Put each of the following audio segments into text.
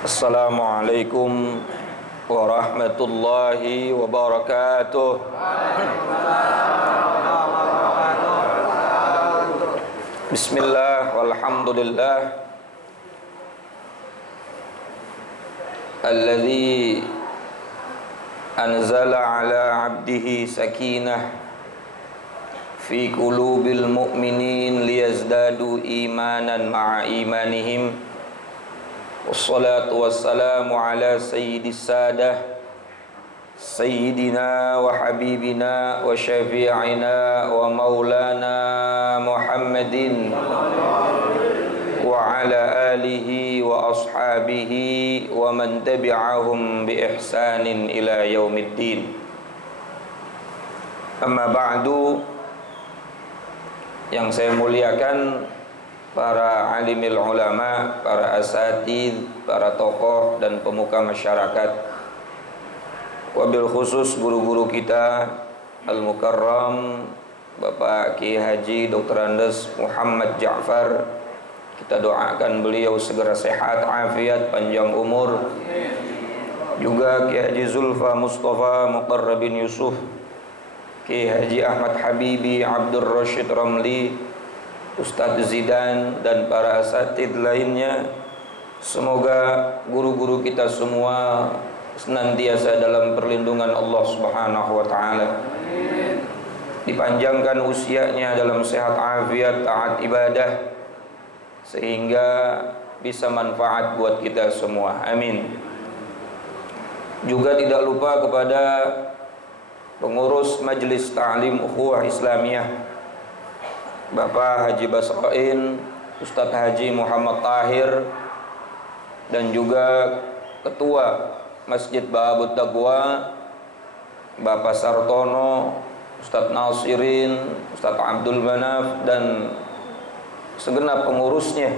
Assalamualaikum warahmatullahi wabarakatuh. Bismillah walhamdulillah alladzi anzala ala abdihi sakinah fi qulubil mu'minin liyazdadu imanan ma'a imanihim. Wassalatu wassalamu ala sayyidis sadah sayyidina wa habibina wa syafi'ina wa maulana Muhammadin wa ala alihi wa ashabihi wa man tabi'ahum bi ihsanin ila yaumiddin. Amma ba'du, yang saya muliakan para alimil ulama, para asatid, para tokoh dan pemuka masyarakat, wabil khusus guru-guru kita Al-Mukarram Bapak Kiai Haji Dr. Andes Muhammad Ja'far. Kita doakan beliau segera sehat, afiat, panjang umur. Juga Kiai Haji Zulfa Mustafa Muqarrab bin Yusuf, Kiai Haji Ahmad Habibi Abdul Rashid Ramli, Ustadz Zidan dan para asatid lainnya. Semoga guru-guru kita semua senantiasa dalam perlindungan Allah Subhanahu wa taala. Dipanjangkan usianya dalam sehat afiat, taat ibadah, sehingga bisa manfaat buat kita semua. Amin. Juga tidak lupa kepada pengurus Majelis Ta'lim Ukhuwah Islamiyah Bapak Haji Basrain, Ustadz Haji Muhammad Tahir, dan juga Ketua Masjid Bahabut Taqwa Bapak Sartono, Ustadz Nasirin, Ustadz Abdul Manaf, dan segenap pengurusnya.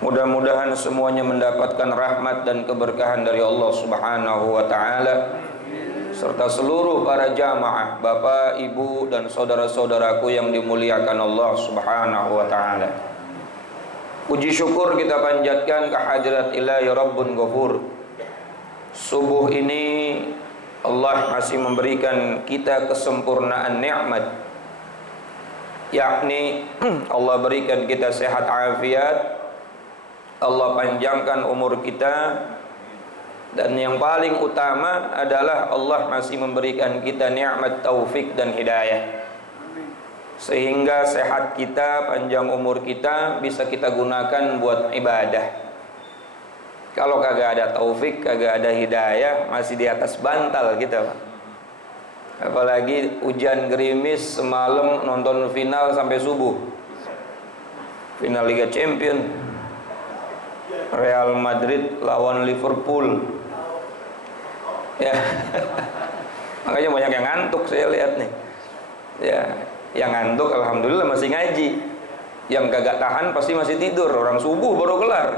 Mudah-mudahan semuanya mendapatkan rahmat dan keberkahan dari Allah Subhanahu wa ta'ala, serta seluruh para jamaah, bapak, ibu, dan saudara-saudaraku yang dimuliakan Allah Subhanahu wa ta'ala. Puji syukur kita panjatkan kehadirat Ilahi Rabbun Ghafur. Subuh ini Allah masih memberikan kita kesempurnaan nikmat, yakni Allah berikan kita sehat afiat, Allah panjangkan umur kita, dan yang paling utama adalah Allah masih memberikan kita nikmat taufik dan hidayah, sehingga sehat kita, panjang umur kita bisa kita gunakan buat ibadah. Kalau kagak ada taufik, kagak ada hidayah, masih di atas bantal kita, Pak. Apalagi hujan gerimis, semalam nonton final sampai subuh, final Liga Champions, Real Madrid lawan Liverpool. Ya, makanya banyak yang ngantuk, saya lihat nih. Ya, yang ngantuk alhamdulillah masih ngaji. Yang kagak tahan pasti masih tidur, orang subuh baru kelar.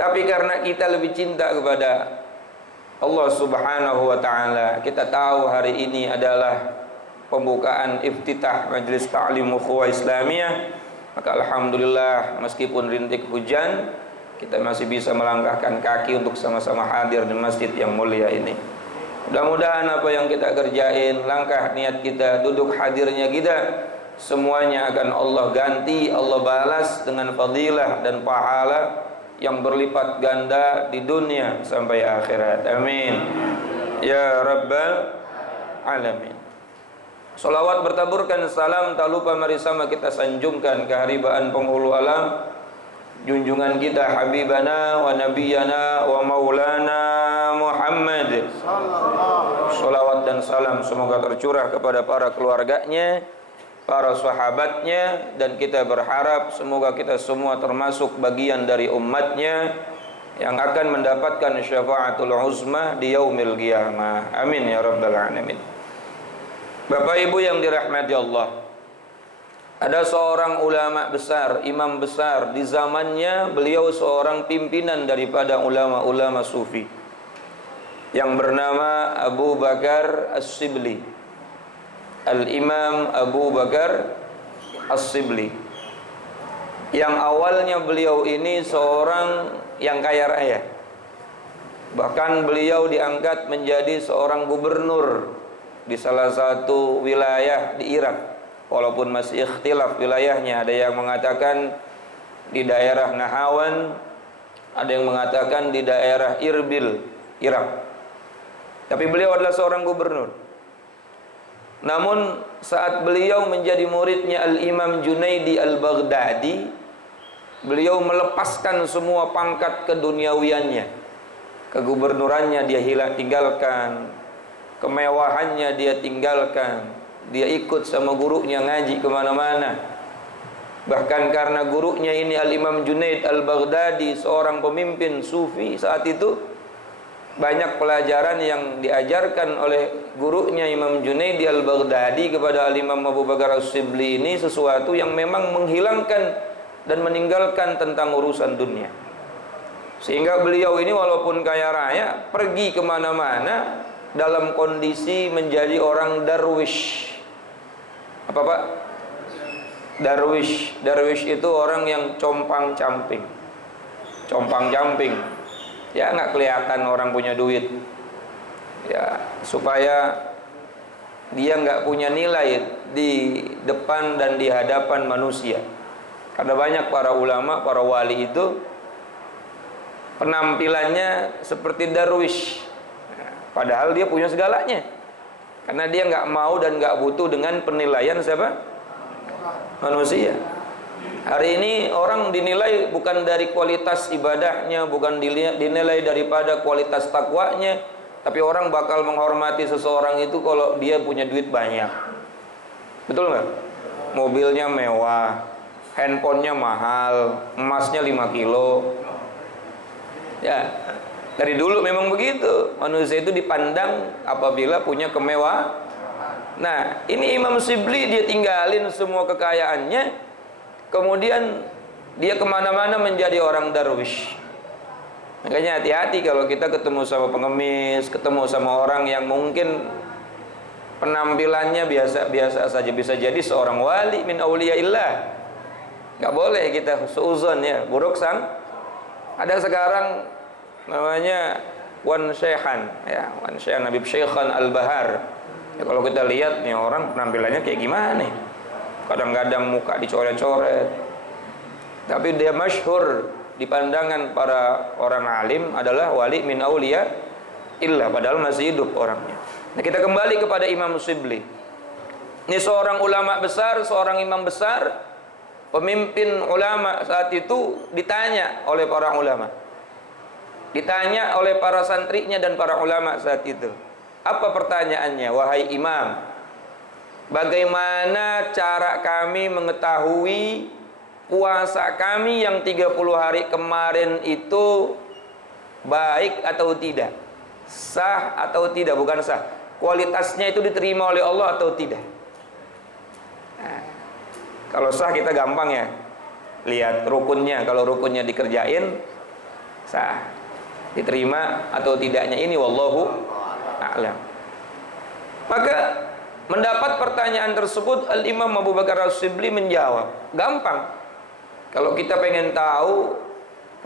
Tapi karena kita lebih cinta kepada Allah Subhanahu wa ta'ala, kita tahu hari ini adalah pembukaan iftitah Majelis Ta'lim Ukhuwah Islamiyah, maka alhamdulillah meskipun rintik hujan, kita masih bisa melangkahkan kaki untuk sama-sama hadir di masjid yang mulia ini. Mudah-mudahan apa yang kita kerjain, langkah niat kita, duduk hadirnya kita, semuanya akan Allah ganti, Allah balas dengan fadilah dan pahala yang berlipat ganda di dunia sampai akhirat. Amin ya rabbal alamin. Salawat bertaburkan salam tak lupa mari sama kita sanjungkan keharibaan penghulu alam, junjungan kita habibana wa nabiyana wa maulana Muhammad. Salawat dan salam semoga tercurah kepada para keluarganya, para sahabatnya, dan kita berharap semoga kita semua termasuk bagian dari umatnya yang akan mendapatkan syafaatul uzma di yaumil qiyamah. Amin ya rabbal alamin. Bapak Ibu yang dirahmati Allah, ada seorang ulama besar, imam besar di zamannya, beliau seorang pimpinan daripada ulama-ulama sufi yang bernama Abu Bakar As-Sibli. Al-Imam Abu Bakar As-Sibli. yang awalnya beliau ini seorang yang kaya raya. Bahkan beliau diangkat menjadi seorang gubernur di salah satu wilayah di Irak. Walaupun masih ikhtilaf wilayahnya, ada yang mengatakan di daerah Nahawan, ada yang mengatakan di daerah Irbil, Irak. Tapi beliau adalah seorang gubernur. Namun saat beliau menjadi muridnya Al-Imam Junaidi Al-Baghdadi, beliau melepaskan semua pangkat keduniawiannya. Kegubernurannya dia tinggalkan, kemewahannya dia tinggalkan, dia ikut sama gurunya ngaji kemana-mana. Bahkan karena gurunya ini Al-Imam Junaid Al-Baghdadi, seorang pemimpin sufi saat itu, banyak pelajaran yang diajarkan oleh gurunya Imam Junaid Al-Baghdadi kepada Al-Imam Abu Bakar As-Sibli ini sesuatu yang memang menghilangkan dan meninggalkan tentang urusan dunia. Sehingga beliau ini walaupun kaya raya, pergi kemana-mana dalam kondisi menjadi orang darwish. Apa Pak? Darwish. Darwish itu orang yang compang-camping. Compang-camping. Ya nggak kelihatan orang punya duit. Ya supaya dia nggak punya nilai di depan dan di hadapan manusia. Karena banyak para ulama, para wali itu penampilannya seperti darwish, padahal dia punya segalanya. Karena dia nggak mau dan nggak butuh dengan penilaian siapa? Manusia. Hari ini orang dinilai bukan dari kualitas ibadahnya, bukan dinilai daripada kualitas takwanya, tapi orang bakal menghormati seseorang itu kalau dia punya duit banyak. Betul nggak? Mobilnya mewah, handphonenya mahal, emasnya 5 kilo. Ya, dari dulu memang begitu. Manusia itu dipandang apabila punya kemewahan. Nah, ini Imam Sibli dia tinggalin semua kekayaannya, kemudian dia kemana-mana menjadi orang darwish. Makanya hati-hati kalau kita ketemu sama pengemis, ketemu sama orang yang mungkin penampilannya biasa-biasa saja, bisa jadi seorang wali min auliyaillah. Gak boleh kita suuzon ya, buruk sang. Ada sekarang namanya Wan Syekhan ya, Wan Syekhan Habib Syekhan Al-Bahar. Ya, kalau kita lihat nih orang penampilannya kayak gimana? Kadang-kadang muka dicoret-coret. Tapi dia masyhur di pandangan para orang alim adalah wali min auliya illah, padahal masih hidup orangnya. Nah, kita kembali kepada Imam Sibli. Ini seorang ulama besar, seorang imam besar, pemimpin ulama saat itu. Ditanya oleh para ulama, ditanya oleh para santrinya dan para ulama saat itu. Apa pertanyaannya? Wahai imam, bagaimana cara kami mengetahui puasa kami yang 30 hari kemarin itu baik atau tidak, sah atau tidak? Bukan sah, kualitasnya itu diterima oleh Allah atau tidak. Nah, kalau sah kita gampang ya, lihat rukunnya. Kalau rukunnya dikerjain, sah. Diterima atau tidaknya ini wallahu a'lam. Maka mendapat pertanyaan tersebut, Al-Imam Abu Bakar As-Sibli menjawab, gampang. Kalau kita pengen tahu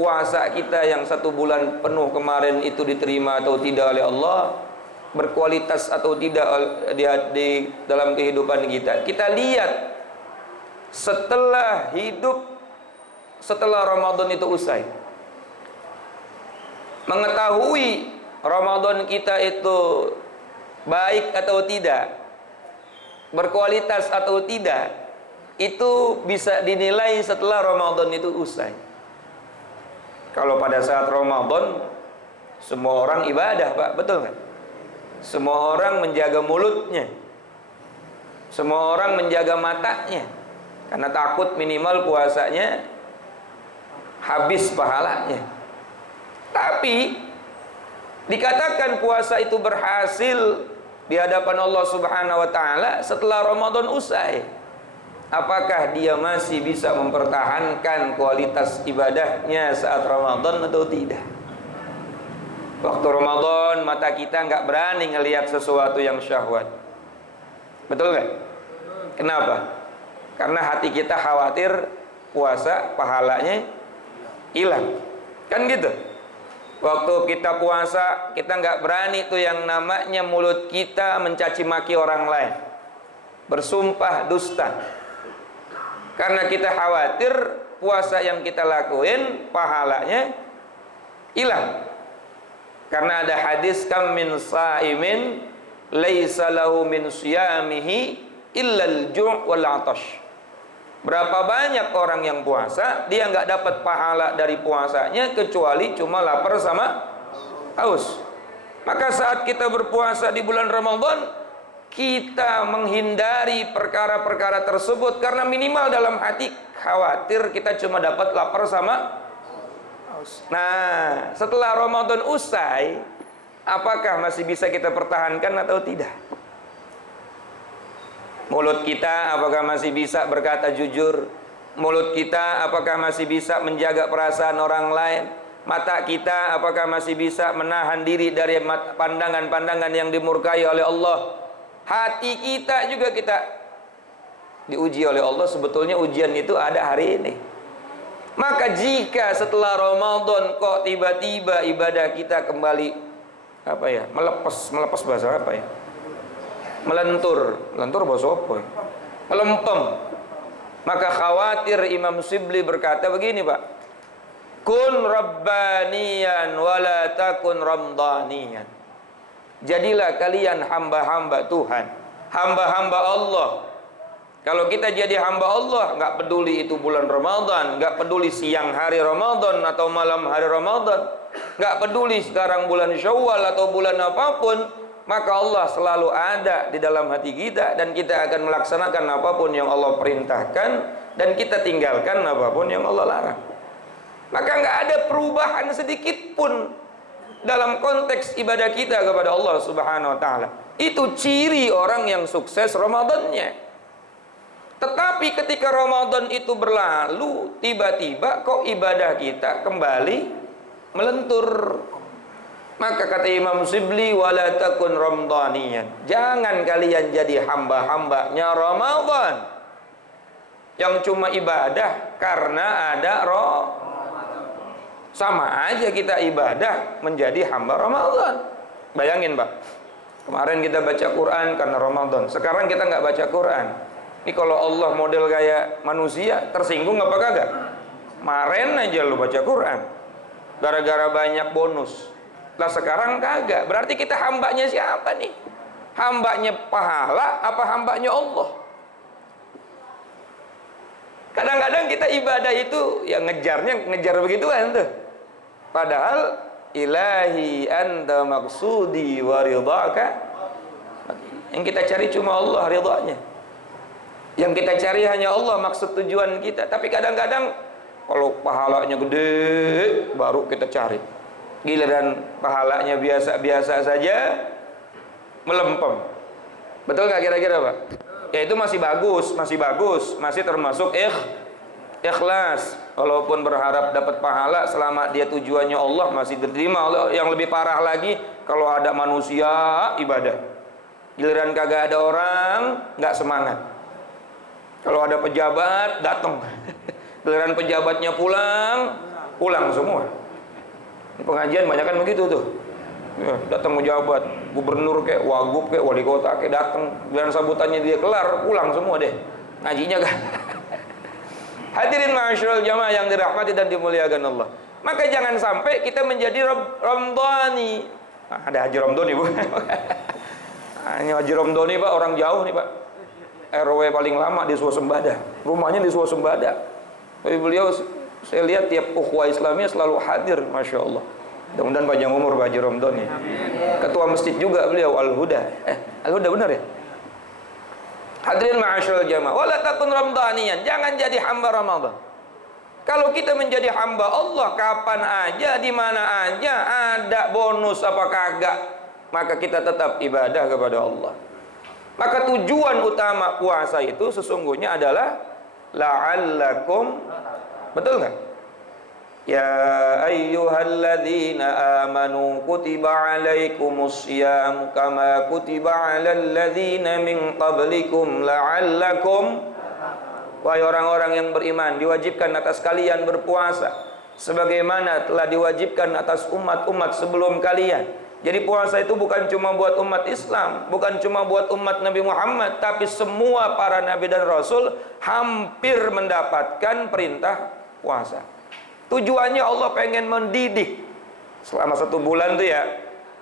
puasa kita yang 1 bulan penuh kemarin itu diterima atau tidak oleh Allah, berkualitas atau tidak di dalam kehidupan kita, kita lihat setelah hidup, setelah Ramadan itu usai. Mengetahui Ramadan kita itu baik atau tidak, berkualitas atau tidak, itu bisa dinilai setelah Ramadan itu usai. Kalau pada saat Ramadan semua orang ibadah, Pak, betul nggak? Semua orang menjaga mulutnya, semua orang menjaga matanya, karena takut minimal puasanya habis pahalanya. Tapi dikatakan puasa itu berhasil di hadapan Allah Subhanahu wa taala setelah Ramadan usai. Apakah dia masih bisa mempertahankan kualitas ibadahnya saat Ramadan atau tidak? Waktu Ramadan mata kita nggak berani ngelihat sesuatu yang syahwat. Betul nggak? Kenapa? Karena hati kita khawatir puasa pahalanya hilang. Kan gitu. Waktu kita puasa, kita nggak berani tuh yang namanya mulut kita mencaci maki orang lain, bersumpah dusta. Karena kita khawatir puasa yang kita lakuin pahalanya hilang. Karena ada hadis, kam min sa'imin laisa lahu min siyamihi illa al-ju' wal 'atash. Berapa banyak orang yang puasa, dia nggak dapat pahala dari puasanya kecuali cuma lapar sama haus. Maka saat kita berpuasa di bulan Ramadan, kita menghindari perkara-perkara tersebut karena minimal dalam hati khawatir kita cuma dapat lapar sama haus. Nah, setelah Ramadan usai, apakah masih bisa kita pertahankan atau tidak? Mulut kita apakah masih bisa berkata jujur? Mulut kita apakah masih bisa menjaga perasaan orang lain? Mata kita apakah masih bisa menahan diri dari pandangan-pandangan yang dimurkai oleh Allah? Hati kita juga kita diuji oleh Allah. Sebetulnya ujian itu ada hari ini. Maka jika setelah Ramadan kok tiba-tiba ibadah kita kembali melepas bahasa apa ya? Melentur bahasa apa ya? Melempem. Maka khawatir Imam Shibli berkata begini, Pak. Kun rabbaniyan wala takun ramdaniyan. Jadilah kalian hamba-hamba Tuhan, hamba-hamba Allah. Kalau kita jadi hamba Allah, nggak peduli itu bulan Ramadan, nggak peduli siang hari Ramadan atau malam hari Ramadan, nggak peduli sekarang bulan Syawal atau bulan apapun, maka Allah selalu ada di dalam hati kita dan kita akan melaksanakan apapun yang Allah perintahkan dan kita tinggalkan apapun yang Allah larang. Maka nggak ada perubahan sedikit pun dalam konteks ibadah kita kepada Allah Subhanahu wa taala. Itu ciri orang yang sukses Ramadannya. Tetapi ketika Ramadan itu berlalu, tiba-tiba kok ibadah kita kembali melentur. Maka kata Imam Shibli, wala takun ramdaniyan. Jangan kalian jadi hamba-hambanya Ramadan yang cuma ibadah karena ada sama aja kita ibadah menjadi hamba Ramadan. Bayangin, Pak. Kemarin kita baca Quran karena Ramadan. Sekarang kita nggak baca Quran. Ini kalau Allah model kayak manusia, tersinggung apa kagak? Kemarin aja lu baca Quran gara-gara banyak bonus. Lah sekarang kagak. Berarti kita hambanya siapa nih? Hambanya pahala apa hambanya Allah? Kadang-kadang kita ibadah itu ya ngejar begituan tuh. Padahal ilahi anta maksudi wa ridhaka. Yang kita cari cuma Allah ridhanya. Yang kita cari hanya Allah maksud tujuan kita. Tapi kadang-kadang kalau pahalanya gede baru kita cari. Giliran pahalanya biasa-biasa saja melempem. Betul nggak kira-kira, Pak? Ya itu masih bagus, masih termasuk ikhlas. Walaupun berharap dapat pahala selama dia tujuannya Allah masih diterima. Yang lebih parah lagi kalau ada manusia ibadah. Giliran kagak ada orang nggak semangat. Kalau ada pejabat datang. Giliran pejabatnya pulang semua. Pengajian banyak kan begitu tuh. Ya, datang pejabat, gubernur kayak wagub kayak wali kota kayak datang, giliran sambutannya dia kelar, pulang semua deh. Ngajinya kan. Hadirin ma'asyiral jamaah yang dirahmati dan dimuliakan Allah. Maka jangan sampai kita menjadi Ramdhani. Ada Haji Ramdhani, Bu. Ini Haji Ramdhani, Pak, orang jauh nih, Pak. RW paling lama di Swasembada. Rumahnya di Swasembada. Tapi beliau saya lihat tiap ukhuwah Islamiyah selalu hadir, Masya Allah. Mudah-mudahan panjang umur Pak Haji Ramdhani. Ketua masjid juga beliau, Al-Huda. Al-Huda benar ya? Hadirin ma'asyiral jamaah, wala takun ramdhaniyan. Jangan jadi hamba Ramadan. Kalau kita menjadi hamba Allah kapan aja, di mana aja, ada bonus apa kagak, maka kita tetap ibadah kepada Allah. Maka tujuan utama puasa itu sesungguhnya adalah la'allakum, betul nggak? Ya ayyuhalladzina amanu kutiba alaikumus syiyam kama kutiba alal ladzina min qablikum la'allakum Wahai orang-orang yang beriman, diwajibkan atas kalian berpuasa sebagaimana telah diwajibkan atas umat-umat sebelum kalian. Jadi puasa itu bukan cuma buat umat Islam, bukan cuma buat umat Nabi Muhammad, tapi semua para nabi dan rasul hampir mendapatkan perintah puasa. Tujuannya Allah pengen mendidik. Selama 1 bulan tuh ya,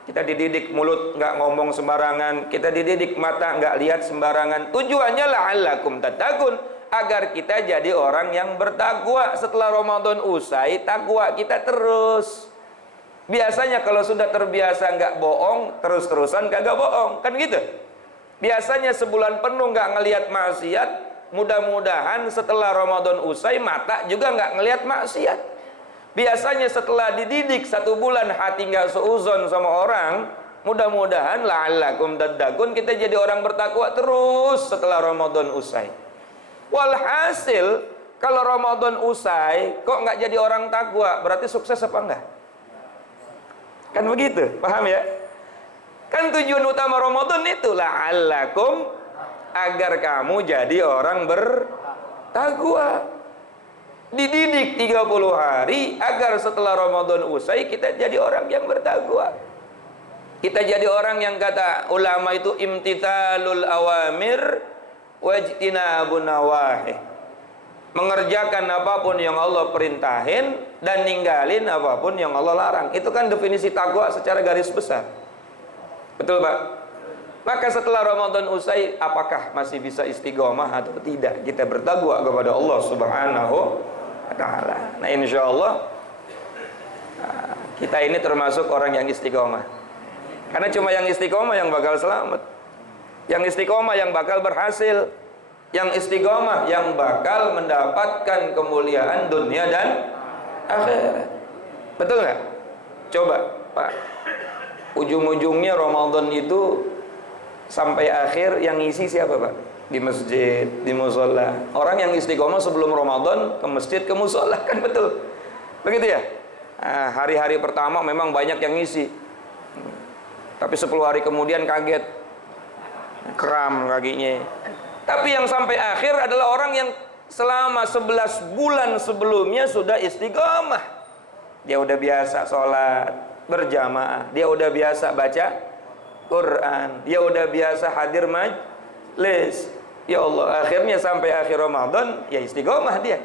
kita dididik mulut nggak ngomong sembarangan, kita dididik mata nggak lihat sembarangan. Tujuannya la'allakum tattaqun, agar kita jadi orang yang bertakwa. Setelah Ramadan usai, takwa kita terus. Biasanya kalau sudah terbiasa nggak bohong, terus-terusan kagak bohong, kan gitu. Biasanya sebulan penuh nggak ngelihat maksiat, mudah-mudahan setelah Ramadan usai mata juga nggak ngelihat maksiat. Biasanya setelah dididik 1 bulan hati nggak seuzon sama orang, mudah-mudahan la'allakum tattaqun, kita jadi orang bertakwa terus setelah Ramadan usai. Walhasil kalau Ramadan usai kok nggak jadi orang takwa, berarti sukses apa enggak? Kan begitu, paham ya? Kan tujuan utama Ramadan itu la'allakum, agar kamu jadi orang bertakwa. Dididik 30 hari agar setelah Ramadan usai kita jadi orang yang bertakwa. Kita jadi orang yang kata ulama itu imtithalul awamir wajtinabun nawahi. Mengerjakan apapun yang Allah perintahin dan ninggalin apapun yang Allah larang. Itu kan definisi takwa secara garis besar. Betul, Pak? Maka setelah Ramadan usai, apakah masih bisa istiqomah atau tidak kita bertakwa kepada Allah Subhanahu wa taala. Nah, insyaallah kita ini termasuk orang yang istiqomah. Karena cuma yang istiqomah yang bakal selamat. Yang istiqomah yang bakal berhasil. Yang istiqomah yang bakal mendapatkan kemuliaan dunia dan akhirat. Betul nggak? Coba, Pak. Ujung-ujungnya Ramadan itu sampai akhir yang ngisi siapa, Pak? Di masjid, di musola. Orang yang istiqomah sebelum Ramadan ke masjid, ke musola, kan betul. Begitu ya? Nah, hari-hari pertama memang banyak yang ngisi. Tapi 10 hari kemudian kaget. Kram kakinya. Tapi yang sampai akhir adalah orang yang selama 11 bulan sebelumnya sudah istiqomah. Dia udah biasa sholat berjamaah, dia udah biasa baca Quran, dia udah biasa hadir majlis. Ya Allah, akhirnya sampai akhir Ramadan ya istiqomah dia.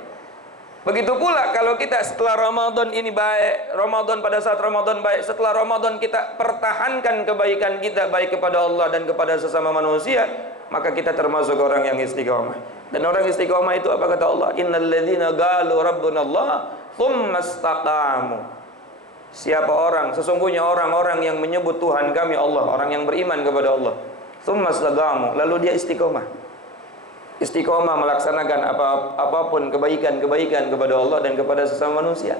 Begitu pula kalau kita setelah Ramadan ini baik, Ramadan pada saat Ramadan baik, setelah Ramadan kita pertahankan kebaikan kita baik kepada Allah dan kepada sesama manusia, maka kita termasuk orang yang istiqomah. Dan orang istiqomah itu apa kata Allah? Innal ladzina qalu rabbuna Allah tsumma istaqamu. Siapa orang? Sesungguhnya orang-orang yang menyebut Tuhan kami Allah, orang yang beriman kepada Allah. Tsumma istaqamu, lalu dia istiqomah. Istiqomah melaksanakan apapun kebaikan-kebaikan kepada Allah dan kepada sesama manusia.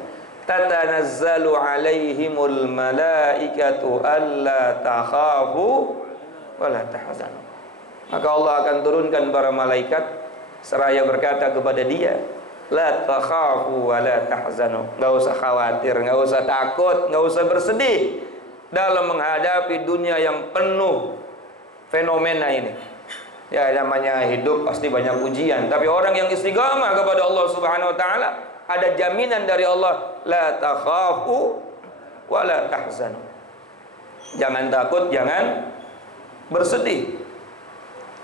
Tatanazzalu alaihimul malaikatu alla takhafu wala tahzanu. Maka Allah akan turunkan para malaikat seraya berkata kepada dia, la takhafu wala tahzanu. Enggak usah khawatir, enggak usah takut, enggak usah bersedih dalam menghadapi dunia yang penuh fenomena ini. Ya, namanya hidup pasti banyak ujian, tapi orang yang istiqamah kepada Allah Subhanahu wa taala ada jaminan dari Allah, la takhafu wa la tahzanu. Jangan takut, jangan bersedih.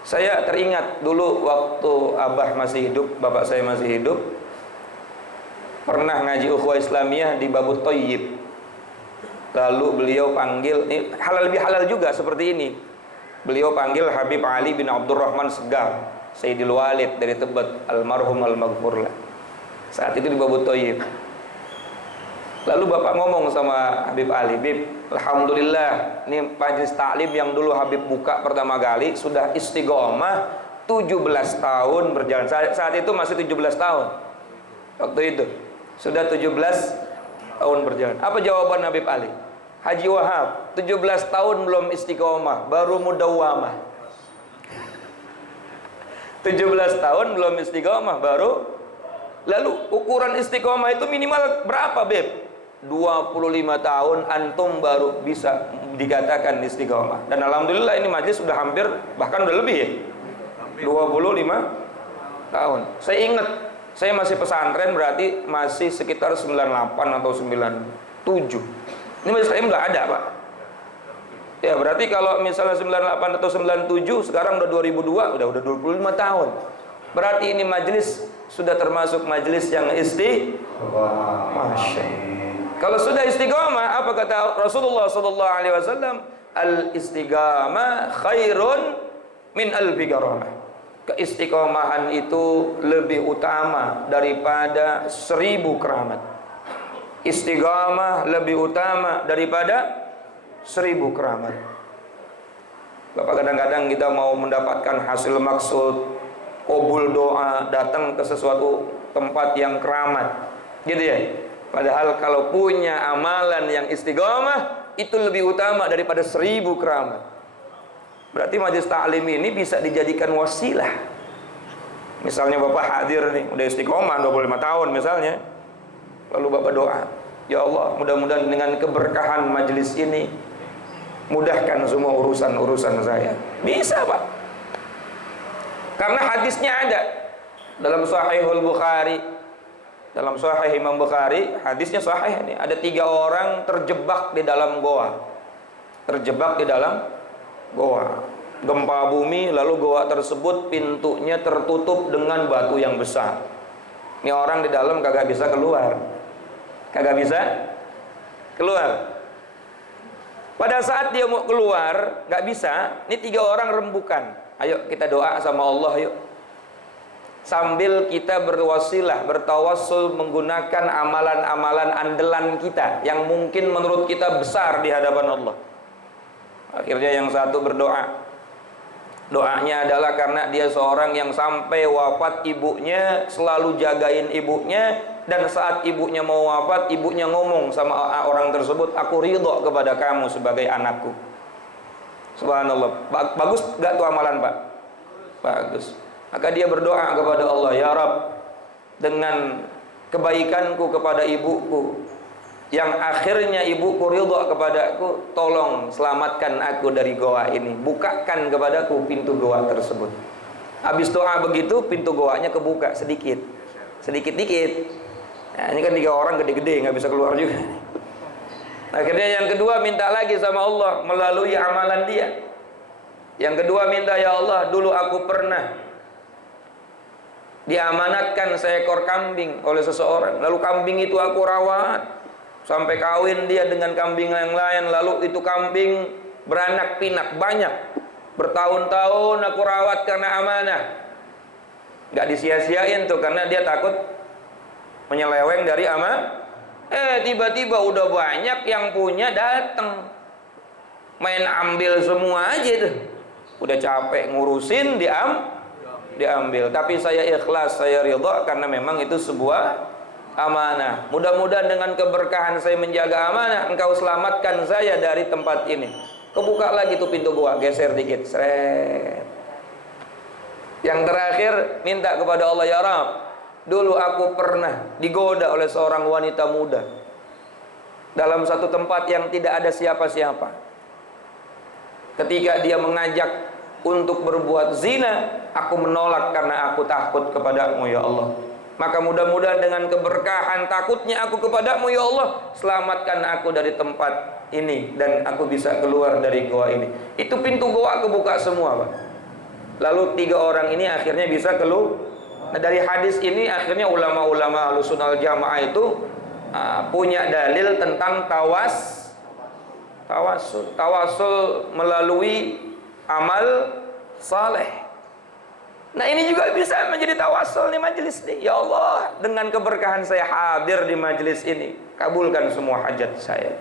Saya teringat dulu waktu Abah masih hidup, bapak saya masih hidup, pernah ngaji ukhuwah Islamiyah di Babut Thayyib. Lalu beliau panggil, ini halal lebih halal juga seperti ini. Beliau panggil Habib Ali bin Abdurrahman Segar, Sayyidil Walid dari Tebet, almarhum al-maghfurlah. Saat itu di Babut Thayyib. Lalu bapak ngomong sama Habib Ali, Bib, alhamdulillah, ini majlis taklim yang dulu Habib buka pertama kali sudah istiqomah 17 tahun berjalan. Saat itu masih 17 tahun. Waktu itu sudah 17 tahun berjalan. Apa jawaban Habib Ali? Haji Wahab, 17 tahun belum istiqomah, baru mudawwamah. 17 tahun belum istiqomah, baru. Lalu ukuran istiqomah itu minimal berapa, Beb? 25 tahun antum baru bisa dikatakan istiqomah. Dan alhamdulillah ini majlis sudah hampir, bahkan udah lebih ya. 25 tahun. Saya ingat, saya masih pesantren berarti masih sekitar 98 atau 97. Ini majelis taklim nggak ada, Pak. Ya, berarti kalau misalnya 98 atau 97, sekarang udah 2002, udah 25 tahun. Berarti ini majelis sudah termasuk majelis yang istiqomah. Kalau sudah istiqomah, apa kata Rasulullah sallallahu alaihi wasallam? Al-istiqamah khairun min alfi garamah. Keistiqomahan itu lebih utama daripada 1000 keramat. Istiqamah lebih utama daripada 1000 keramat. Bapak, kadang-kadang kita mau mendapatkan hasil maksud, qabul doa, datang ke sesuatu tempat yang keramat, gitu ya. Padahal kalau punya amalan yang istiqamah, itu lebih utama daripada 1000 keramat. Berarti majelis taklim ini bisa dijadikan wasilah. Misalnya Bapak hadir nih, udah istiqomah 25 tahun misalnya, lalu Bapak doa, ya Allah, mudah-mudahan dengan keberkahan majelis ini mudahkan semua urusan-urusan saya. Bisa, Pak. Karena hadisnya ada dalam Sahihul Bukhari, dalam Sahih Imam Bukhari, hadisnya sahih nih. Ada 3 orang terjebak di dalam goa. Terjebak di dalam goa. Gempa bumi, lalu goa tersebut pintunya tertutup dengan batu yang besar. Ini orang di dalam kagak bisa keluar. Kagak bisa keluar. Pada saat dia mau keluar, nggak bisa. Ini 3 orang rembukan. Ayo kita doa sama Allah, yuk. Sambil kita berwasilah, bertawassul menggunakan amalan-amalan andalan kita yang mungkin menurut kita besar di hadapan Allah. Akhirnya yang satu berdoa. Doanya adalah karena dia seorang yang sampai wafat ibunya selalu jagain ibunya, dan saat ibunya mau wafat, ibunya ngomong sama orang tersebut, aku ridho kepada kamu sebagai anakku. Subhanallah. Bagus gak tuh amalan, Pak? Bagus. Maka dia berdoa kepada Allah, ya Rabb, dengan kebaikanku kepada ibuku, yang akhirnya ibuku ridho kepadaku, tolong selamatkan aku dari goa ini. Bukakan kepadaku pintu goa tersebut. Habis doa begitu, pintu goanya kebuka sedikit. Sedikit-dikit. Nah, ini kan 3 orang gede-gede, nggak bisa keluar juga. Akhirnya yang kedua minta lagi sama Allah melalui amalan dia. Yang kedua minta, ya Allah, dulu aku pernah diamanatkan seekor kambing oleh seseorang. Lalu kambing itu aku rawat sampai kawin dia dengan kambing yang lain. Lalu itu kambing beranak pinak banyak. Bertahun-tahun aku rawat karena amanah. Gak disia-siain tuh, karena dia takut menyeleweng dari amanah. Tiba-tiba udah banyak yang punya datang, main ambil semua aja tuh. Udah capek ngurusin, diambil. Tapi saya ikhlas, saya ridha karena memang itu sebuah amanah. Mudah-mudahan dengan keberkahan saya menjaga amanah, engkau selamatkan saya dari tempat ini. Kebuka lagi tuh pintu gua, geser dikit, seret. Yang terakhir minta kepada Allah, ya Rabb, dulu aku pernah digoda oleh seorang wanita muda dalam satu tempat yang tidak ada siapa-siapa. Ketika dia mengajak untuk berbuat zina, aku menolak karena aku takut kepadamu, ya Allah. Maka mudah-mudahan dengan keberkahan takutnya aku kepadamu, ya Allah, selamatkan aku dari tempat ini dan aku bisa keluar dari goa ini. Itu pintu goa kebuka semua, Pak. Lalu 3 orang ini akhirnya bisa keluar. Nah, dari hadis ini akhirnya ulama-ulama Ahlussunnah wal Jamaah itu punya dalil tentang tawasul melalui amal saleh. Nah, ini juga bisa menjadi tawasul di majelis nih. Ya Allah, dengan keberkahan saya hadir di majelis ini, kabulkan semua hajat saya.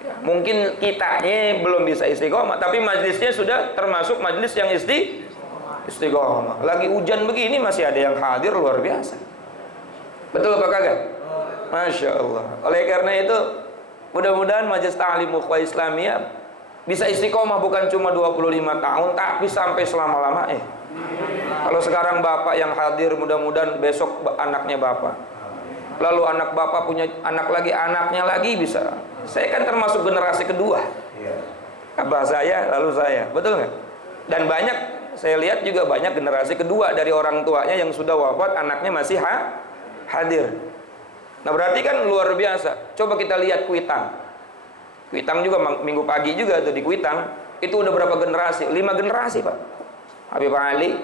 Ya, mungkin kitanya belum bisa istiqomah, tapi majelisnya sudah termasuk majelis yang istiqomah. Lagi hujan begini masih ada yang hadir, luar biasa. Betul apa kagak? Masya Allah. Oleh karena itu, mudah-mudahan majelis ta'lim ukhuwah Islamiyah bisa istiqomah bukan cuma 25 tahun, tapi sampai selama-lamanya. Kalau sekarang bapak yang hadir, mudah-mudahan besok anaknya bapak. Lalu anak bapak punya anak lagi, anaknya lagi bisa. Saya kan termasuk generasi kedua. Abah saya, lalu saya. Betul nggak? Dan banyak saya lihat juga banyak generasi kedua dari orang tuanya yang sudah wafat, anaknya masih hadir. Nah berarti kan luar biasa. Coba kita lihat Kuitang. Kuitang juga minggu pagi juga tuh di Kuitang. Itu udah berapa generasi? 5 generasi Pak. Habib Ali,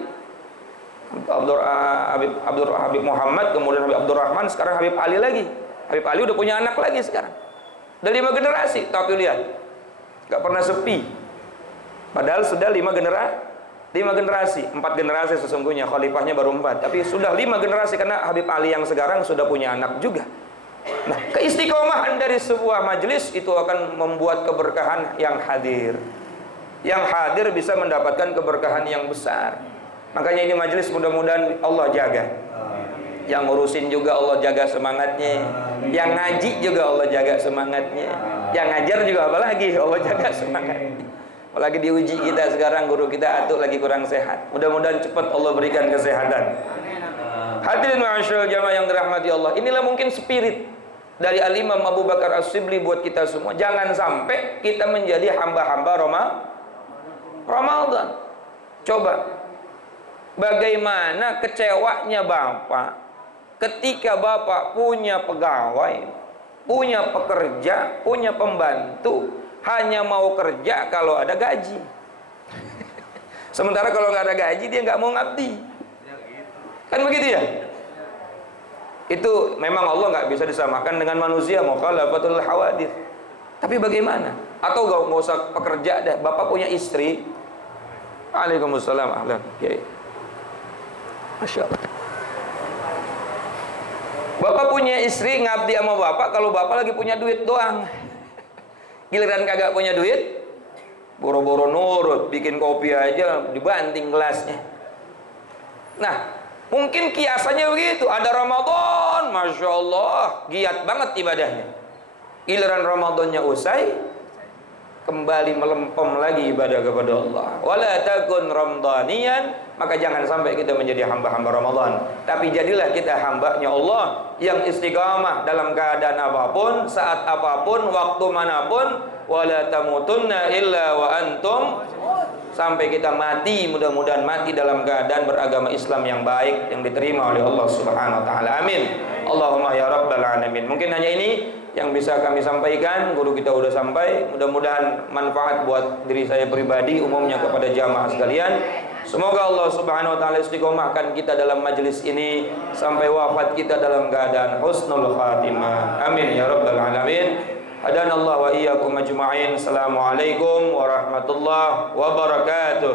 Habib Muhammad, kemudian Habib Abdurrahman, sekarang Habib Ali lagi. Habib Ali udah punya anak lagi sekarang. Udah 5 generasi, tapi lihat, gak pernah sepi. Padahal sudah 5 generasi, 4 generasi sesungguhnya, khalifahnya baru 4. Tapi sudah 5 generasi karena Habib Ali yang sekarang sudah punya anak juga. Nah, keistiqomahan dari sebuah majelis itu akan membuat keberkahan yang hadir. Yang hadir bisa mendapatkan keberkahan yang besar. Makanya ini majelis mudah-mudahan Allah jaga. Yang ngurusin juga Allah jaga semangatnya. Yang ngaji juga Allah jaga semangatnya. Yang ngajar juga apalagi Allah jaga semangatnya. Apalagi diuji kita sekarang, guru kita atuk lagi kurang sehat. Mudah-mudahan cepat Allah berikan kesehatan. Hadirin ma'asyiral jamaah yang dirahmati Allah. Inilah mungkin spirit dari Al-Imam Abu Bakar As-Shibli buat kita semua. Jangan sampai kita menjadi hamba-hamba Ramadan. Coba bagaimana kecewanya Bapak ketika Bapak punya pegawai, punya pekerja, punya pembantu, hanya mau kerja kalau ada gaji. Sementara kalau nggak ada gaji dia nggak mau ngabdi. Kan begitu ya? Itu memang Allah nggak bisa disamakan dengan manusia, mukhalafatul hawadits. Tapi bagaimana? Atau nggak usah pekerja dah, Bapak punya istri. Waalaikumsalam, ahlan. Masya Allah. Bapak punya istri, ngabdi sama Bapak kalau Bapak lagi punya duit doang. Giliran kagak punya duit, boro-boro nurut, bikin kopi aja dibanting gelasnya. Nah, mungkin kiasannya begitu. Ada Ramadan, Masya Allah, giat banget ibadahnya. Giliran Ramadannya usai, kembali melempem lagi ibadah kepada Allah. Wala takun ramdaniyan, maka jangan sampai kita menjadi hamba-hamba Ramadan. Tapi jadilah kita hambanya Allah yang istiqamah dalam keadaan apapun, saat apapun, waktu manapun. Wala tamutunna illa wa antum, sampai kita mati, mudah-mudahan mati dalam keadaan beragama Islam yang baik, yang diterima oleh Allah Subhanahu wa taala. Amin. Allahumma ya rabbal alamin. Mungkin hanya ini yang bisa kami sampaikan. Guru kita sudah sampai. Mudah-mudahan manfaat buat diri saya pribadi, umumnya kepada jamaah sekalian. Semoga Allah Subhanahu wa taala istiqomahkan kita dalam majelis ini sampai wafat kita dalam keadaan husnul khatimah. Amin ya rabbal alamin. Hadanallahu wa iyyakum ajma'in. Assalamualaikum warahmatullahi wabarakatuh.